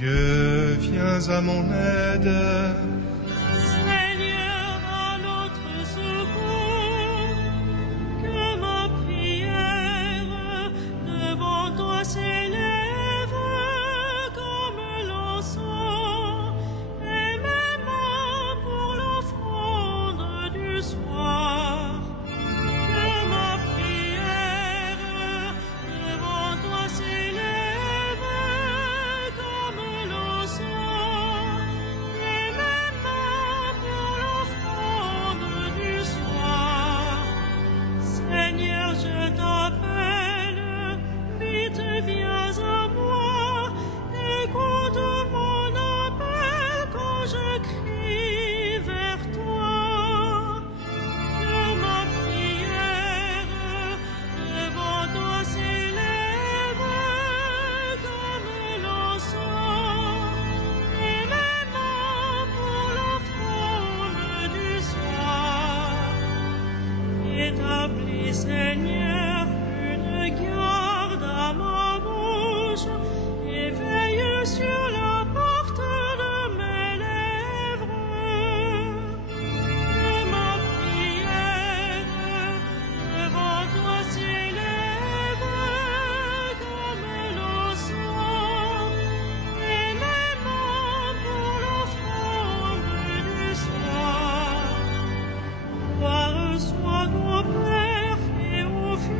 Dieu, viens à mon aide. Seigneur, à notre secours, que ma prière devant toi s'élève comme l'encens, et mes mains pour l'offrande du soir. Que ma prière devant toi s'élève comme l'encens, et mes mains pour l'offrande du soir. Seigneur, je t'appelle, vite viens à moi, écoute mon appel quand je crie vers toi. Que ma prière devant toi s'élève comme l'encens, et mes mains pour l'offrande du soir. Établis, Seigneur, une garde à ma bouche, et veille sur la porte de mes lèvres. Que ma prière devant toi s'élève comme l'encens, et mes mains pour l'offrande du soir. Gloire soit au Père et au Fils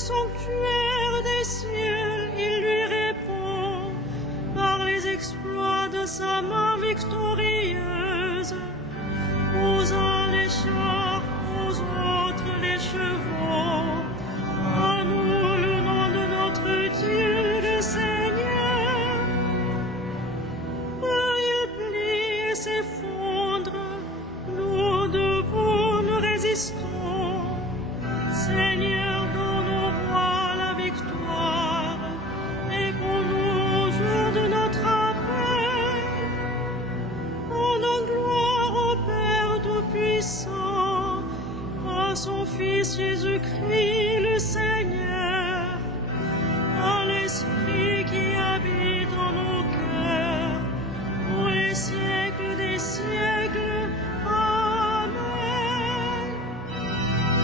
sanctuaire des cieux, il lui répond par les exploits de sa main victorieuse. Aux uns les chars, aux autres les chevaux. À nous le nom de notre Dieu, le Seigneur. Il plie et s'effondre, nous debout nous résistons. Seigneur, donne au roi la victoire, et pour nous au jour de notre appel. Rendons gloire au Père Tout-Puissant, à son Fils Jésus-Christ le Seigneur, à l'Esprit qui habite en nos cœurs, pour les siècles des siècles. Amen.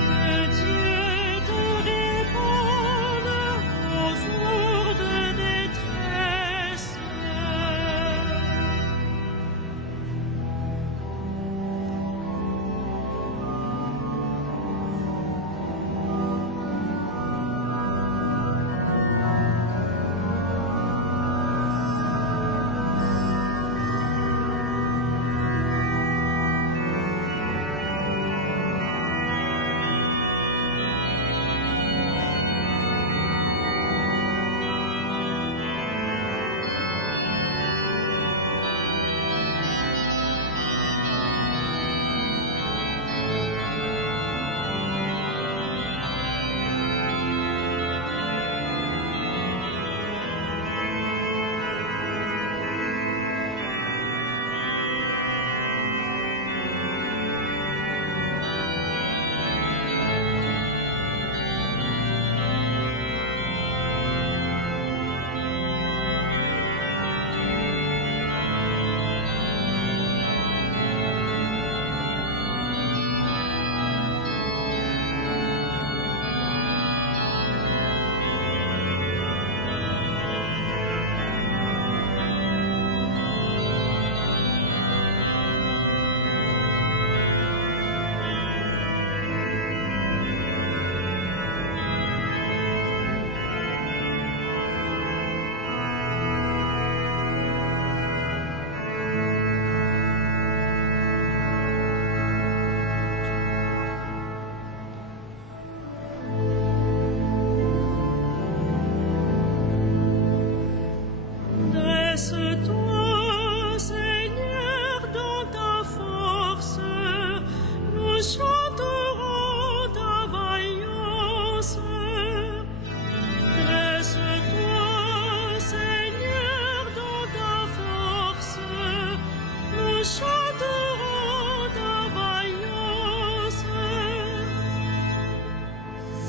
Que Dieu te réponde au jour de détresse. Dresse-toi, Seigneur, dans ta force, nous chanterons ta vaillance. Dresse-toi, Seigneur, dans ta force, nous chanterons ta vaillance.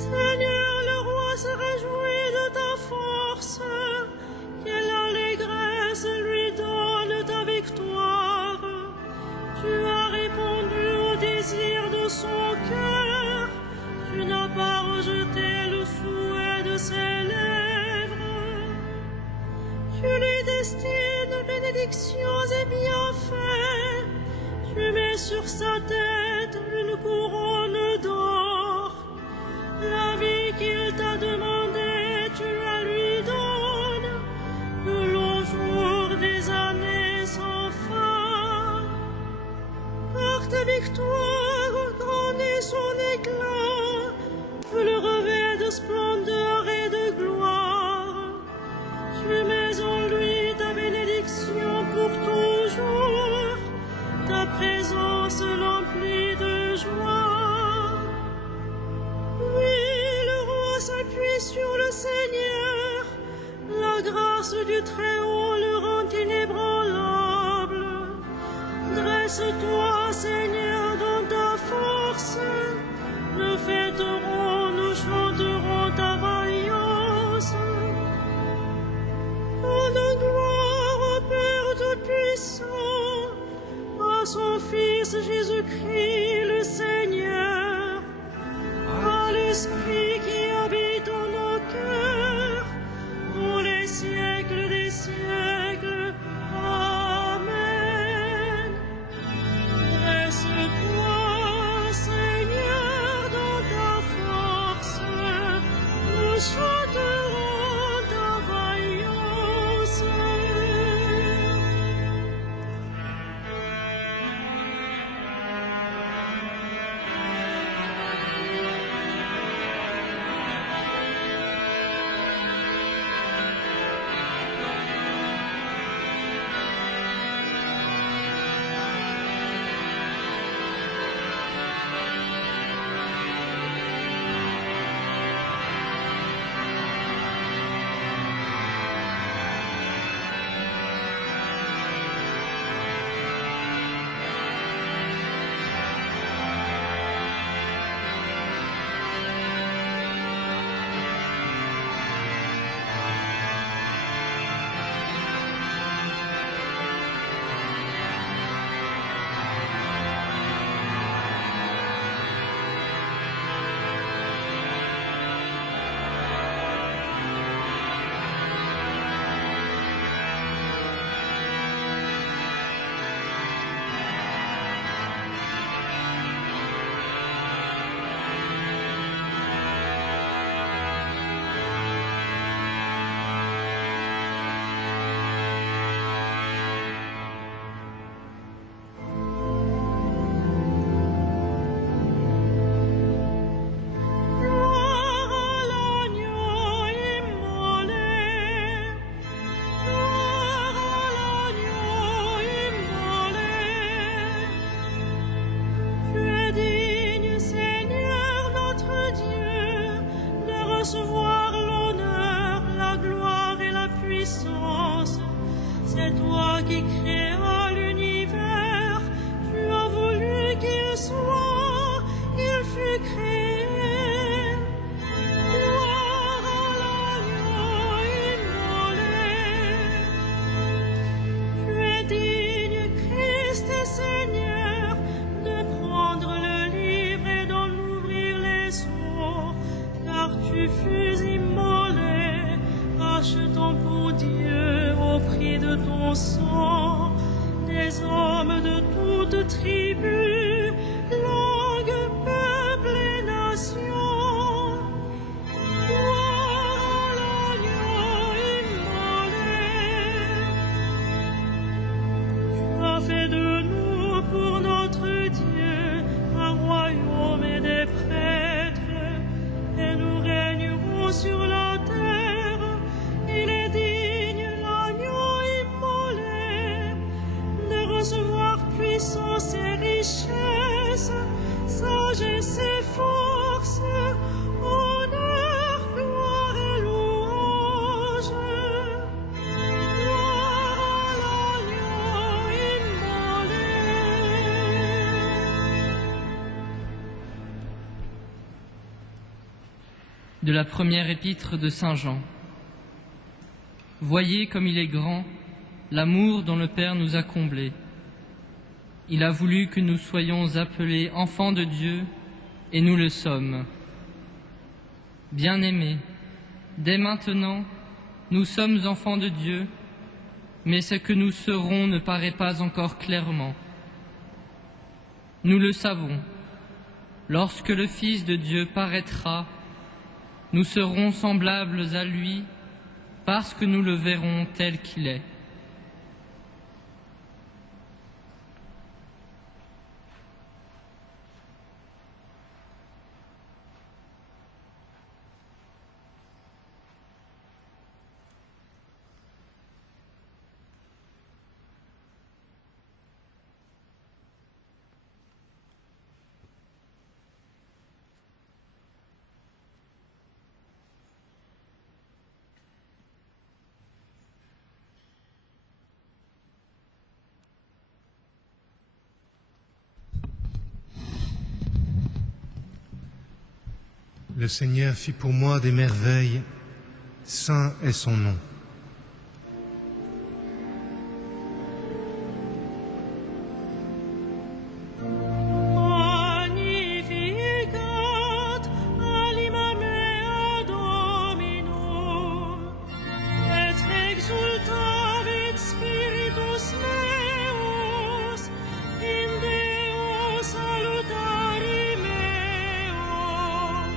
Seigneur, le roi se réjouit de ta force. Quelle allégresse lui donne ta victoire. Tu as répondu au désir de son cœur. Tu n'as pas rejeté le souhait de ses lèvres. Tu lui destines bénédictions et bienfaits. Tu mets sur sa tête une couronne d'or. La vie qu'il t'a demandée, tu la lui donnes. De longs jours, des années sans fin. Par ta victoire, grande est son éclat. Tu le revêts de splendeur et de gloire. Tu mets en lui ta bénédiction pour toujours. Ta présence l'emplit de joie. Oui, le roi s'appuie sur le Seigneur. La grâce du Très-Haut le rend inébranlable. Dresse-toi, Seigneur, dans ta force. Nous fêterons, nous chanterons ta vaillance. Rendons gloire au Père Tout-Puissant, à son Fils Jésus-Christ le Seigneur, à l'Esprit qui habite en nos cœurs, pour les siècles des siècles. Amen. Dresse tu fus immolé, achetant pour Dieu au prix de ton sang des hommes de toutes tribus, langues, peuples et nations. Gloire à l'agneau immolé. Tu as fait de nous pour notre Dieu un royaume et des prêtres, et nous régnerons sur la terre. Il est digne, l'agneau immolé, de recevoir puissance et richesse, sagesse et force, honneur, gloire et louange. Gloire à l'agneau immolé. De la première épître de Saint Jean. Voyez comme il est grand, l'amour dont le Père nous a comblés. Il a voulu que nous soyons appelés enfants de Dieu, et nous le sommes. Bien-aimés, dès maintenant, nous sommes enfants de Dieu, mais ce que nous serons ne paraît pas encore clairement. Nous le savons, lorsque le Fils de Dieu paraîtra, nous serons semblables à lui, parce que nous le verrons tel qu'il est. Le Seigneur fit pour moi des merveilles, saint est son nom. Magnificat anima mea Dominum, et exultavit spiritus meus in Deo salutari meo,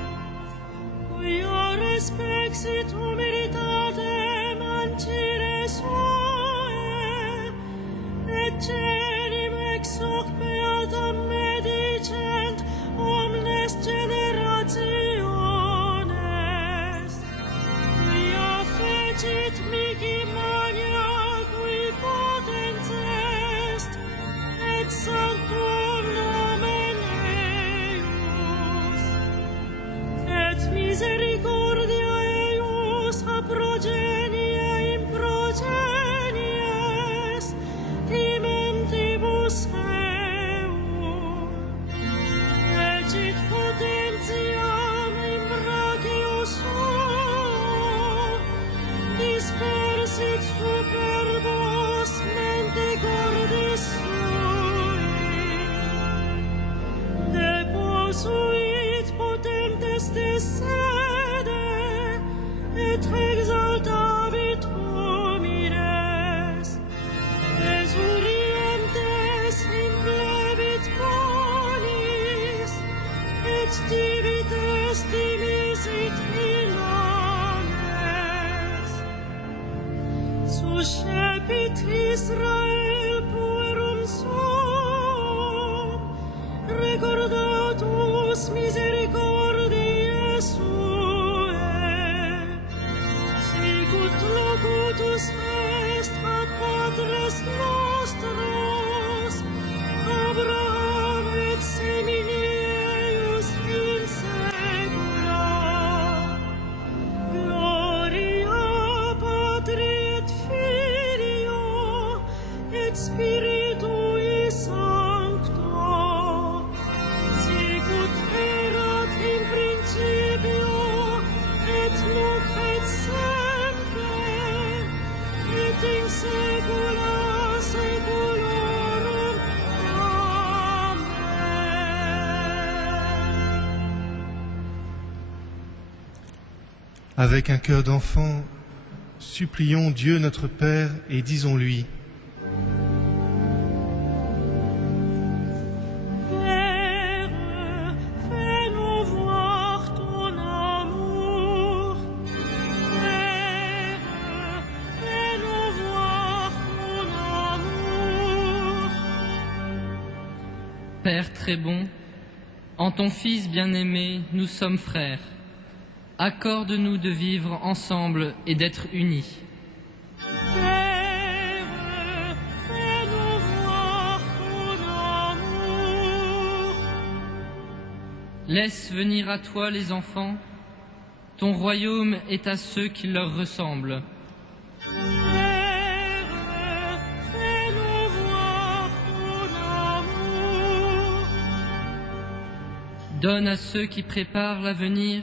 quia respexit humilitatem ancire suae, et celim ex hoc beatam medicent omnes generationes, quia fecit mihi magna qui potens est, et sanctum nomen eius, et misericordia eius a progenie in progenies, timentibus eum, ecit potentiam in brachio suo, dispersit superbos mente cordis sui, deposuit potentes de sede, et exaltavit homines, resurrientes in plebit bonis, et divites dimisit ilanes. Suscepit Israel puerum suum, recordatus misericordiae suae, sicut locutus est ad patres nostros, Abraham et semini eius in saecula. Gloria Patri et Filio Avec un cœur d'enfant, supplions Dieu notre Père et disons-lui: Père, fais-nous voir ton amour. Père, fais-nous voir ton amour. Père très bon, en ton Fils bien-aimé, nous sommes frères. Accorde-nous de vivre ensemble et d'être unis. Père, fais-nous voir ton amour. Laisse venir à toi les enfants, ton royaume est à ceux qui leur ressemblent. Père, fais-nous voir ton amour. Donne à ceux qui préparent l'avenir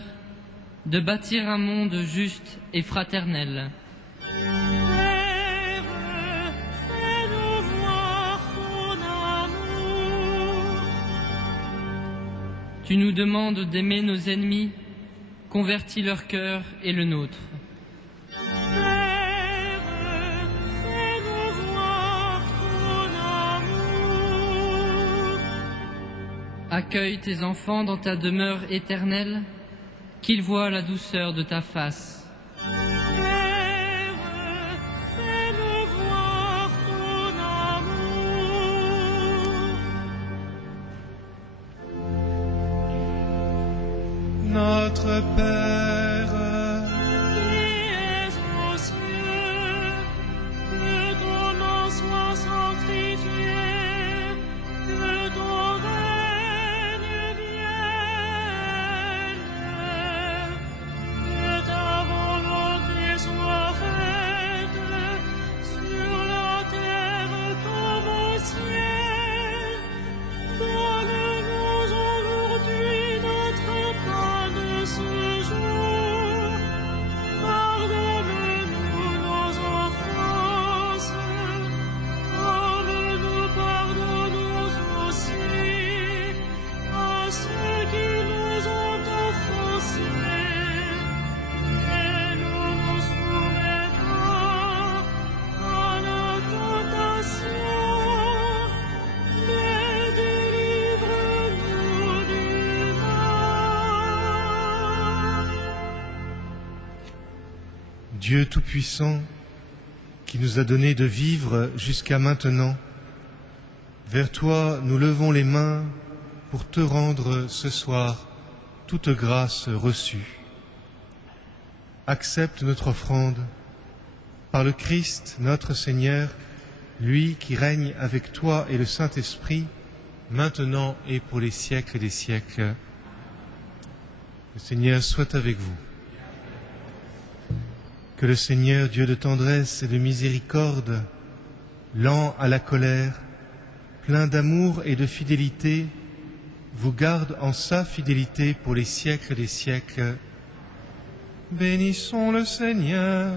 de bâtir un monde juste et fraternel. Père, fais-nous voir ton amour. Tu nous demandes d'aimer nos ennemis, convertis leur cœur et le nôtre. Père, fais-nous voir ton amour. Accueille tes enfants dans ta demeure éternelle, qu'ils voient la douceur de ta face. Père, fais-nous voir ton amour. Notre Père, Qui es aux cieux, que ton nom soit sanctifié, que ton règne vienne, que ta volonté soit faite sur la terre comme au ciel. Donne-nous aujourd'hui notre pain de ce jour. Pardonne-nous nos offenses, comme nous pardonnons aussi à ceux qui nous ont offensés. Et ne nous soumets pas à la tentation, mais délivre-nous du mal. Dieu Tout-Puissant, qui nous a donné de vivre jusqu'à maintenant, vers toi nous levons les mains pour te rendre ce soir toute grâce reçue. Accepte notre offrande par le Christ notre Seigneur, lui qui règne avec toi et le Saint-Esprit, maintenant et pour les siècles des siècles. Le Seigneur soit avec vous. Que le Seigneur, Dieu de tendresse et de miséricorde, lent à la colère, plein d'amour et de fidélité, vous garde en sa fidélité pour les siècles des siècles. Bénissons le Seigneur.